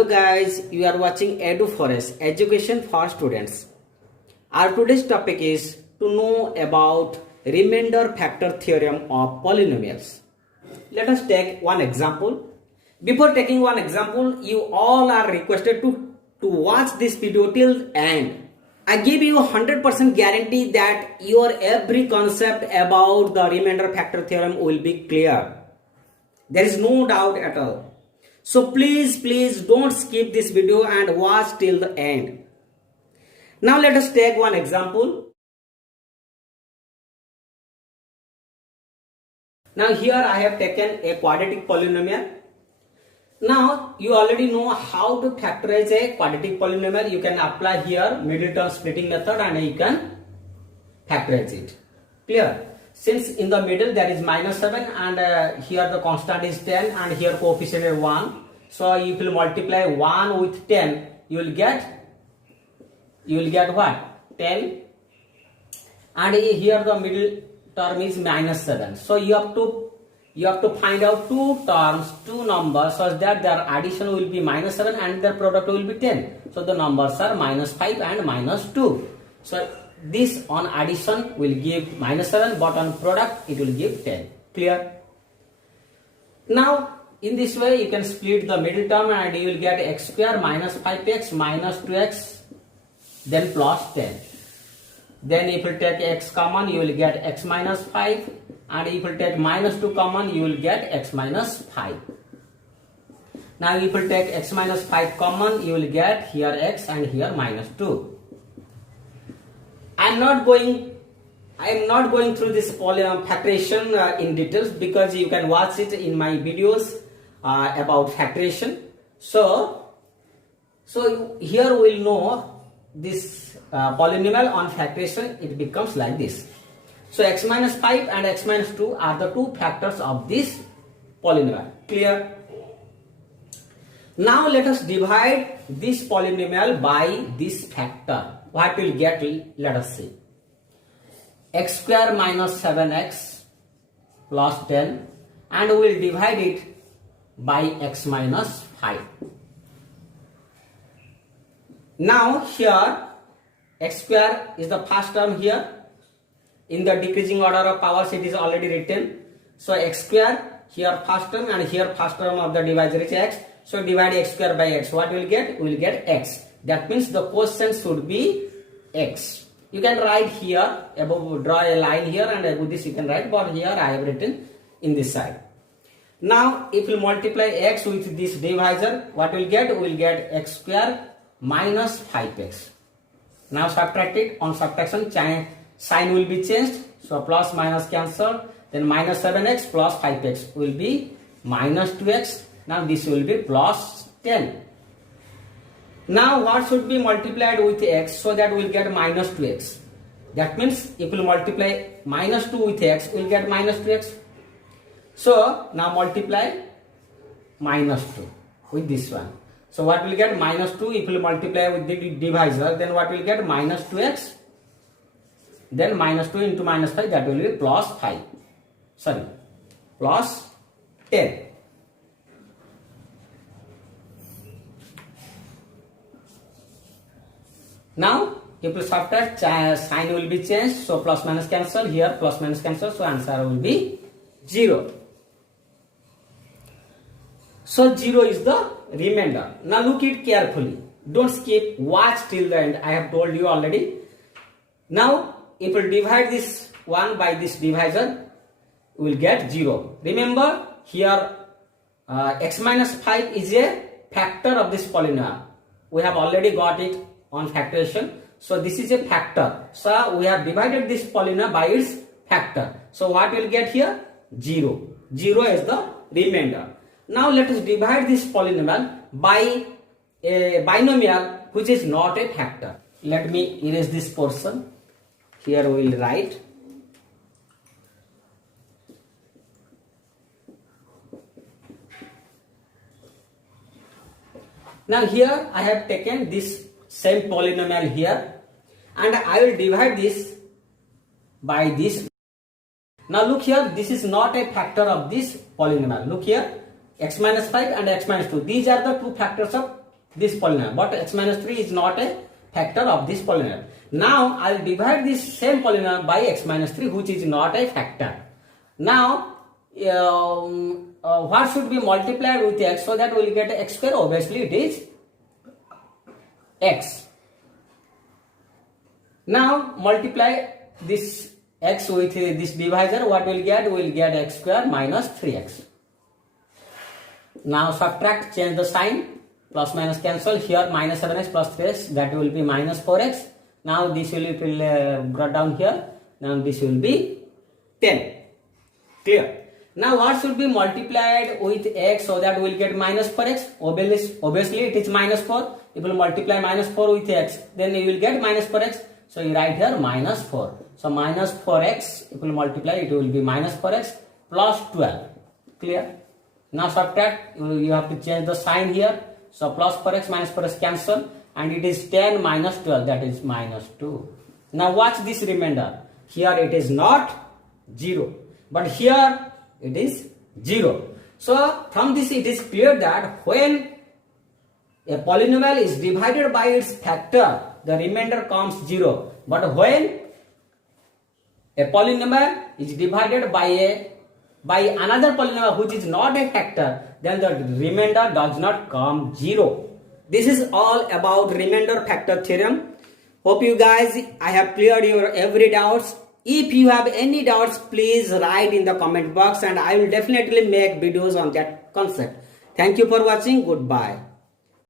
Hello guys, you are watching EduForest, Education for Students. Our today's topic is to know about remainder factor theorem of polynomials. Let us take one example. Before taking one example, you all are requested to watch this video till end. I give you 100% guarantee that your every concept about the remainder factor theorem will be clear. There is no doubt at all. So please don't skip this video and watch till the end. Now let us take one example. Now here I have taken a quadratic polynomial. Now you already know how to factorize a quadratic polynomial. You can apply here middle term splitting method and you can factorize it. Clear? Since in the middle there is -7 and here the constant is 10 and here coefficient is 1. So if you multiply 1 with 10, you will get what? 10. And here the middle term is -7. So you have to find out two numbers such that their addition will be -7 and their product will be 10. So the numbers are -5 and -2. So this on addition will give -7, but on product it will give 10. Clear? Now in this way you can split the middle term and you will get x square minus 5x minus 2x then plus 10. Then if you take x common you will get x minus 5, and if you take -2 common you will get x minus 5. Now if you take x minus 5 common you will get here x and here -2. I am not going through this factorization in details because you can watch it in my videos about factorization. So here we will know this polynomial on factorization. It becomes like this. So x minus 5 and x minus 2 are the two factors of this polynomial. Clear? Now let us divide this polynomial by this factor. What will get? Let us see. X square minus 7x plus 10, and we will divide it by x minus 5. Now here x square is the first term here. In the decreasing order of powers it is already written. So x square here first term and here first term of the divisor is x. So divide x square by x. What will get? We will get x. That means the quotient should be x. You can write here above, draw a line here, and above this you can write, but here I have written in this side. Now if we multiply x with this divisor, what will get? We will get x square minus 5x. Now subtract it. On subtraction sign will be changed. So plus minus cancel. Then minus 7x plus 5x will be minus 2x. Now this will be plus 10. Now what should be multiplied with x so that we will get minus 2x? That means if we multiply -2 with x, we will get minus 2x. So now multiply -2 with this one. So what will get? -2. If we multiply with the divisor, then what will get? Minus 2x. Then -2 into -5, that will be plus 5. Sorry, plus 10. Now if you subtract, sign will be changed. So plus minus cancel, here plus minus cancel, so answer will be 0. So 0 is the remainder. Now look it carefully. Don't skip, watch till the end. I have told you already. Now if we divide this one by this divisor, we will get 0. Remember here x minus 5 is a factor of this polynomial. We have already got it on factorization. So this is a factor. So we have divided this polynomial by its factor. So what will get here? 0. 0 is the remainder. Now let us divide this polynomial by a binomial which is not a factor. Let me erase this portion. Here we will write. Now here I have taken this same polynomial here and I will divide this by this. Now look here, this is not a factor of this polynomial. Look here, x minus 5 and x minus 2. These are the two factors of this polynomial, but x minus 3 is not a factor of this polynomial. Now I will divide this same polynomial by x minus 3, which is not a factor. Now what should be multiplied with x so that we will get x square? Obviously it is x. Now multiply this x with this divisor, what will get? We will get x square minus 3x. Now subtract, change the sign, plus minus cancel, here minus 7x plus 3x, that will be minus 4x. Now this will be brought down here, now this will be 10. Clear? Now what should be multiplied with x so that we will get minus 4x? Obviously it is minus 4. If you multiply minus 4 with x, then you will get minus 4x. So you write here minus 4. So minus 4x, if you multiply, it will be minus 4x plus 12. Clear? Now subtract, you have to change the sign here. So plus 4x minus 4x cancel, and it is 10 minus 12, that is minus 2. Now watch this remainder. Here it is not 0, but here it is 0. So from this it is clear that when a polynomial is divided by its factor, the remainder comes 0. But when a polynomial is divided by another polynomial which is not a factor, then the remainder does not come 0. This is all about remainder factor theorem. Hope you guys, I have cleared your every doubts. If you have any doubts, please write in the comment box and I will definitely make videos on that concept. Thank you for watching. Goodbye.